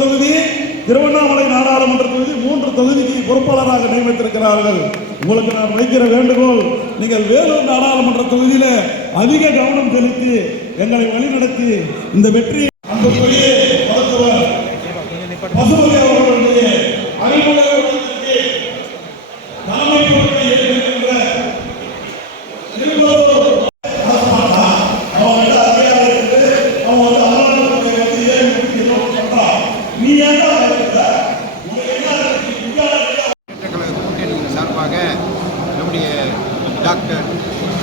தொகுதி திருவண்ணாமலை நாடாளுமன்ற தொகுதி மூன்று தொகுதிக்கு பொறுப்பாளராக நியமித்திருக்கிறார்கள். உங்களுக்கு நான் வைக்கிற வேண்டுகோள் நீங்கள் வேலூர் நாடாளுமன்ற தொகுதியில் அதிக கவனம் செலுத்தி எங்களை வழிநடத்தி இந்த வெற்றியை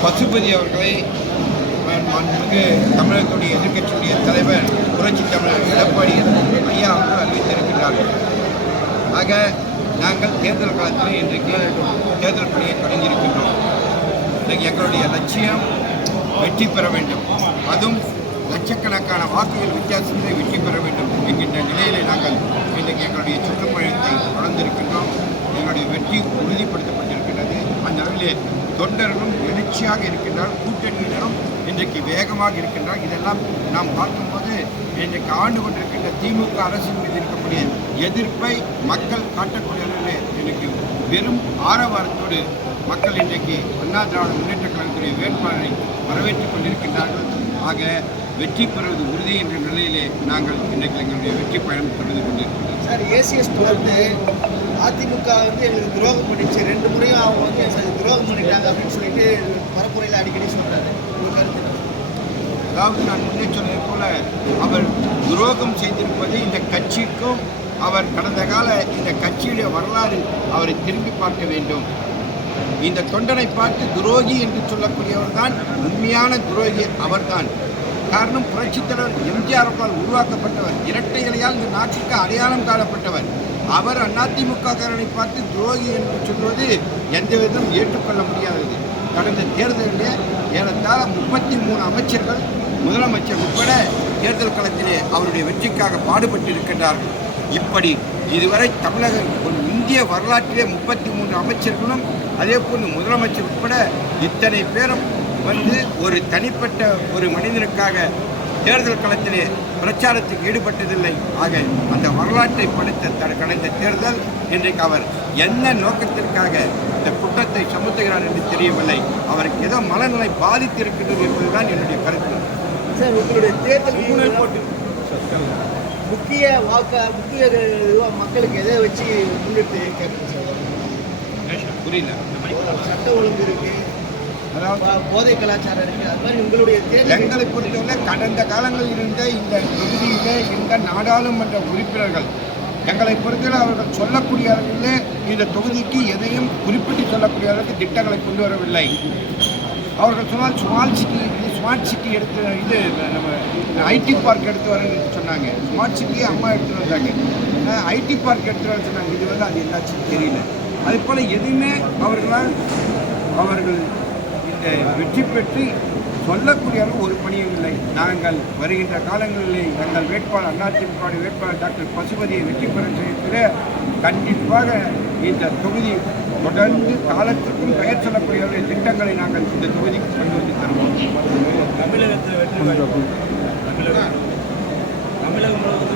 பசுபதி அவர்களை மாண்புமிகு தமிழகத்துடைய எதிர்கட்சியுடைய தலைவர் புரட்சி தமிழர் எடப்பாடி ஐயா அவர்கள் அறிவித்திருக்கிறார்கள் ஆக நாங்கள் தேர்தல் காலத்தில் இன்றைக்கு தேர்தல் பணியை தொடங்கியிருக்கின்றோம். இன்றைக்கு எங்களுடைய லட்சியம் வெற்றி பெற வேண்டும். அதுவும் லட்சக்கணக்கான வாக்குகள் வித்தியாசத்தில் வெற்றி பெற வேண்டும் என்கின்ற நிலையிலே நாங்கள் இன்றைக்கு எங்களுடைய சுற்றுப்பயணத்தை தொடர்ந்திருக்கின்றோம் எங்களுடைய வெற்றி உறுதிப்படுத்த இன்றைக்கு தொண்டர்களும் எழுச்சியாக இருக்கின்றார் கூட்டணியினரும் இன்றைக்கு வேகமாக இருக்கின்றார். இதெல்லாம் நாம் பார்க்கும்போது இன்றைக்கு ஆண்டு கொண்டிருக்கின்ற திமுக அரசின் மீது இருக்கக்கூடிய எதிர்ப்பை மக்கள் காட்டக்கூடிய அளவிலே இன்றைக்கு வெறும் ஆரவாரத்தோடு மக்கள் இன்றைக்கு அண்ணா திராவிட முன்னேற்ற கழகத்துடைய வேட்பாளரை வரவேற்றுக் கொண்டிருக்கின்றார்கள். ஆக வெற்றி பெறுவது உறுதி என்ற நிலையிலே நாங்கள் இன்றைக்கு எங்களுடைய வெற்றி பயணம் தொடர்ந்து கொண்டிருக்கிறோம் சார் ஏசிஎஸ் தொடர்ந்து அதிமுக வந்து எங்களுக்கு துரோகம் பண்ணிச்சு ரெண்டு முறையும் அவங்க வந்து எங்களுக்கு துரோகம் பண்ணிட்டாங்க அப்படின்னு சொல்லிட்டு பரப்புரையில் அடிக்கடி சொல்கிறாரு கருத்து அதாவது நான் முன்னே சொன்னது போல அவர் துரோகம் செய்திருப்பது இந்த கட்சிக்கும் அவர் கடந்த கால இந்த கட்சியுடைய வரலாறு அவரை திரும்பி பார்க்க வேண்டும். இந்த தொண்டனை பார்த்து துரோகி என்று சொல்லக்கூடியவர் தான் உண்மையான துரோகி அவர்தான். காரணம் புரட்சித் தலைவர் எம்ஜிஆர் உருவாக்கப்பட்டவர். இரட்டை இலையால் இந்த நாட்டுக்கு அடையாளம் காணப்பட்டவர். அவர் அதிமுக காரனை பார்த்து துரோகி என்று சொல்வது எந்த விதம் ஏற்றுக்கொள்ள முடியாதது. கடந்த தேர்தலிலே ஏறத்தாழ முப்பத்தி மூணு அமைச்சர்கள் முதலமைச்சர் உட்பட தேர்தல் களத்திலே அவருடைய வெற்றிக்காக பாடுபட்டு இருக்கின்றார்கள் இப்படி இதுவரை தமிழக ஒரு இந்திய வரலாற்றிலே முப்பத்தி மூன்று அமைச்சர்களும் அதே போன்று முதலமைச்சர் உட்பட இத்தனை பேரும் வந்து ஒரு தனிப்பட்ட ஒரு மனிதனுக்காக தேர்தல் களத்திலே பிரச்சாரத்துக்கு ஈடுபட்டதில்லை. ஆக அந்த வரலாற்றை படித்த கடந்த தேர்தல் இன்றைக்கு அவர் என்ன நோக்கத்திற்காக இந்த குற்றத்தை சுமத்துகிறார் என்று தெரியவில்லை. அவருக்கு ஏதோ மனநிலை பாதித்திருக்கிறது என்பதுதான் என்னுடைய கருத்து. சார் உங்களுடைய தேர்தல் முக்கிய வாக்க முக்கிய மக்களுக்கு எதை வச்சு முன்னிட்டு கேட்குறேன் சார்? புரியல. சட்ட ஒழுங்கு இருக்கு. அதாவது ப- போதை கலாச்சாரம் இருக்கு அது மாதிரி உங்களுடைய எங்களை பொறுத்தவரை கடந்த காலங்களில் இருந்த இந்த தொகுதியிலே இந்த நாடாளுமன்ற உறுப்பினர்கள் எங்களை பொறுத்தவரை அவர்கள் சொல்லக்கூடிய அளவிலே இந்த தொகுதிக்கு எதையும் குறிப்பிட்டு சொல்லக்கூடிய அளவுக்கு திட்டங்களை கொண்டு வரவில்லை. அவர்கள் சொன்னால் ஸ்மார்ட் சிட்டி ஸ்மார்ட் சிட்டி எடுத்து இது நம்ம ஐடி பார்க் எடுத்து வரேன்னு சொன்னாங்க. ஸ்மார்ட் சிட்டியை அம்மா எடுத்து வந்தாங்க. ஐடி பார்க் எடுத்து வர சொன்னாங்க. இது வந்து அது என்னாச்சுன்னு தெரியல. அதே போல் எதுவுமே அவர்களால் அவர்கள் வெற்றி பெற்று சொல்லக்கூடிய அளவு ஒரு பணியும் இல்லை. நாங்கள் வருகின்ற காலங்களில் எங்கள் வேட்பாளர் அதிமுக வேட்பாளர் டாக்டர் பசுபதியை வெற்றி பெற செய்திட கண்டிப்பாக இந்த தொகுதி தொடர்ந்து காலத்திற்கும் பெயர் சொல்லக்கூடிய திட்டங்களை நாங்கள் இந்த தொகுதிக்கு கொண்டு வந்து தருவோம்.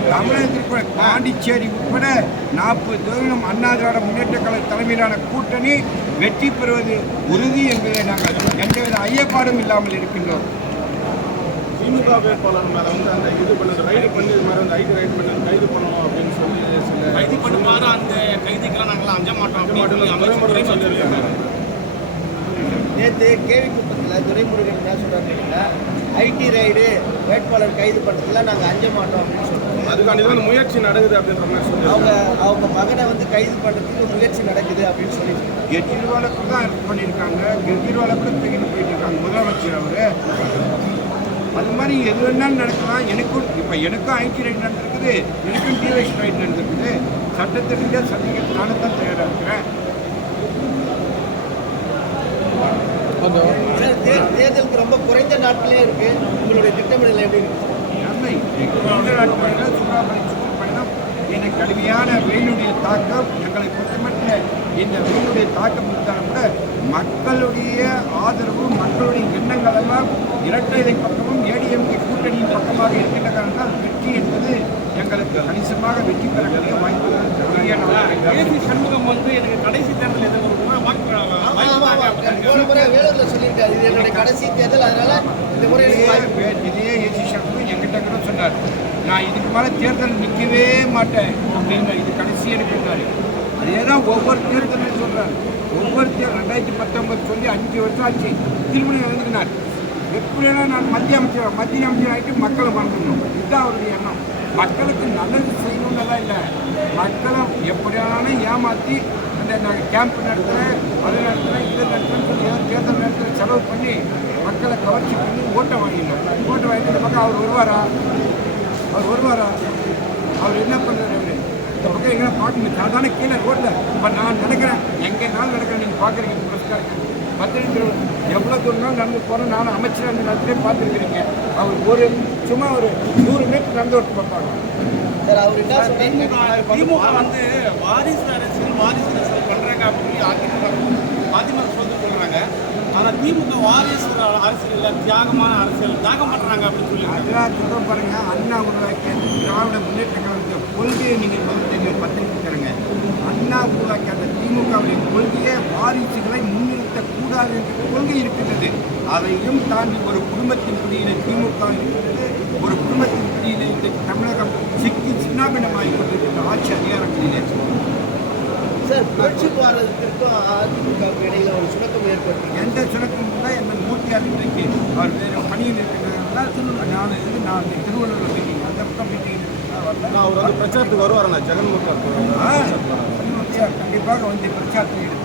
தமிழகத்திற்கு பாண்டிச்சேரி உட்பட நாற்பது தொகுதிகளும் அண்ணா திராவிட முன்னேற்ற கழக தலைமையிலான கூட்டணி வெற்றி பெறுவது உறுதி என்பதை நாங்கள் எந்தவித ஐயப்பாடும் இல்லாமல் இருக்கின்றோம். திமுக வேட்பாளர் மேல வந்து அந்த இது பண்ணது ரைடு பண்ணி இது மாதிரி வந்து ஐடி ரைடு பண்ணி கைது பண்ணணும் அப்படின்னு சொல்லி சில கைது பண்ணுமாறு அந்த கைதிக்கெல்லாம் நாங்களாம் அஞ்ச மாட்டோம் துரைமுருகன் சொல்லியிருக்காங்க நேற்று கேவி குப்பத்தில் துரைமுருகன் என்ன சொல்றாருன்னா ஐடி ரைடு வேட்பாளர் கைது பண்ணுறதுல நாங்கள் அஞ்ச மாட்டோம் அப்படின்னு சொல்றாங்க. அதுக்காண்டி தான் முயற்சி நடக்குது அப்படின்ற மாதிரி அவங்க சொல்லியிருக்காங்க அவங்க மகனை வந்து கைது பண்ணுறதுக்கு முயற்சி நடக்குது அப்படின்னு சொல்லிட்டு. கெஜ்ரிவாலுக்கு தான் இது பண்ணியிருக்காங்க. கெஜ்ரிவாலை கூட தூக்கிட்டு போயிட்டு இருக்காங்க முதலமைச்சர் அவரு. அது மாதிரி எது வேணாலும் நடக்கலாம். எனக்கும் இப்போ எனக்கும் ஐடி ரைட் நடந்திருக்குது. எனக்கும் டிவைஸ் ரைட் நடந்திருக்குது. சட்டத்திற்கு சந்திக்க நானே தான் தயாராக இருக்கிறேன். தேர்தலுக்கு ரொம்ப குறைந்த நாட்களே இருக்கு. உங்களுடைய திட்டமிடல் எப்படி இருக்கு? நன்மை. சுற்றுலா பயணம் பயணம் எனக்கு கடுமையான வெயிலுடைய தாக்கம் எங்களை பொறுத்தமட்டில் இந்த வெயிலுடைய தாக்கம் இருந்தாலும் கூட மக்களுடைய ஆதரவு மக்களுடைய எண்ணங்கள் எல்லாம் இரட்டை இலை பக்கமும் ஏடிஎம்கே கூட்டணியின் பக்கமாக இருக்கின்ற காரணத்தால் வெற்றி என்பது எங்களுக்கு கணிசமாக வெற்றி பெறக்கூடிய வாய்ப்புகள் நிறைய ஏசி சண்முகம் வந்து எனக்கு கடைசி தேர்தல் எதிர்ப்பு இருக்குன்னா வாக்கு ஆமா, ஆமா, ஆமா. போன முறை வேலூர்ல சொல்லியிருக்காரு இது என்னுடைய கடைசி தேர்தல். அதனால இந்த முறை ஏசி சண்முகம் என்கிட்ட கூட சொன்னார். நான் இதுக்கு மேலே தேர்தல் நிற்கவே மாட்டேன் அப்படின்னு இது கடைசி இருக்குன்னாரு அதே தான் ஒவ்வொரு தேர்தலும் சொல்கிறார் ஒவ்வொரு தேர்தல் ரெண்டாயிரத்தி பத்தொன்பது சொல்லி அஞ்சு வருஷம் ஆச்சு. திருமணம் எழுதினார். எப்படினா நான் மத்திய அமைச்சர் மத்திய அமைச்சர் ஆகிட்டு மக்களை மறந்துடணும். இதுதான் அவருடைய எண்ணம். மக்களுக்கு நல்லது செய்யணுன்னெல்லாம் இல்லை. மக்களை எப்படியானாலும் ஏமாற்றி இந்த நாங்கள் கேம்ப் நடத்துகிறேன் அதை நடத்துகிறேன் இதை நடத்துகிறேன்னு சொல்லி ஏதோ தேர்தல் நேரத்தில் செலவு பண்ணி மக்களை கவர்ச்சி பண்ணி ஓட்டை வாங்கிடணும் ஓட்டை வாங்கிட்டு இந்த பக்கம் அவர் வருவாரா? அவர் வருவாரா? அவர் என்ன பண்ணுறாரு அவரு? இந்த பக்கம் எங்கே பார்க்கணும். தானே கீழே ரோட்டில் இப்போ நான் நடக்கிறேன் எங்கே நாள் நடக்கிறேன். நீங்கள் பார்க்குறீங்க. புரஸ்காரங்க பத்திரிகை எவ்வளோ தூரம் நடந்து போகிறோம் நான் அமைச்சராக அந்த நேரத்திலே பார்த்துருக்கிறீங்க. அவர் ஒரு சும்மா ஒரு நூறு மீட்டர் நடந்து விட்டு பார்ப்பாங்க திமுக வந்து வாரிசு அரசியல் வாரிசு அரசியல் பண்றாங்க அப்படின்னு அதிமுக அதிமுக சொல்லி சொல்றாங்க. ஆனா திமுக வாரிசு அரசியல் இல்ல தியாகமான அரசியல் தியாகம் பண்றாங்க அப்படின்னு சொல்லி அதெல்லாம் சொல்ல பாருங்க அண்ணா உருவாக்கிய திராவிட முன்னேற்ற கழகத்தின் கொள்கையை நீங்கள் வந்து நீங்கள் பத்திரிக்கைங்க அண்ணா உருவாக்கிய அந்த திமுகவுடைய கொள்கையை வாரிசுகளை முன்னிறுத்தக்கூடாது என்ற கொள்கை இருக்கின்றது. அதையும் தாண்டி ஒரு குடும்பத்தின் பிடியில திமுக ஒரு குடும்பத்தின் இந்த தமிழகம் சிக்கி சின்னாபின்னமாகி கொண்டிருக்கின்ற ஆட்சி அதிகாரங்களிலே. சார் புரட்சி பாரதத்திற்கும் அதிமுக இடையில ஒரு சுணக்கம் ஏற்பட்டு எந்த சுணக்கம் கூட என்ன மூர்த்தியார் இன்றைக்கு அவர் வேறு பணியில் இருக்கிறார்கள். நான் இது நான் திருவள்ளுவர் மீட்டிங் அந்த பக்கம் மீட்டிங் அவர் வந்து பிரச்சாரத்துக்கு வருவாரண்ணா ஜெகன்மோகன் கண்டிப்பாக வந்து பிரச்சாரத்தில்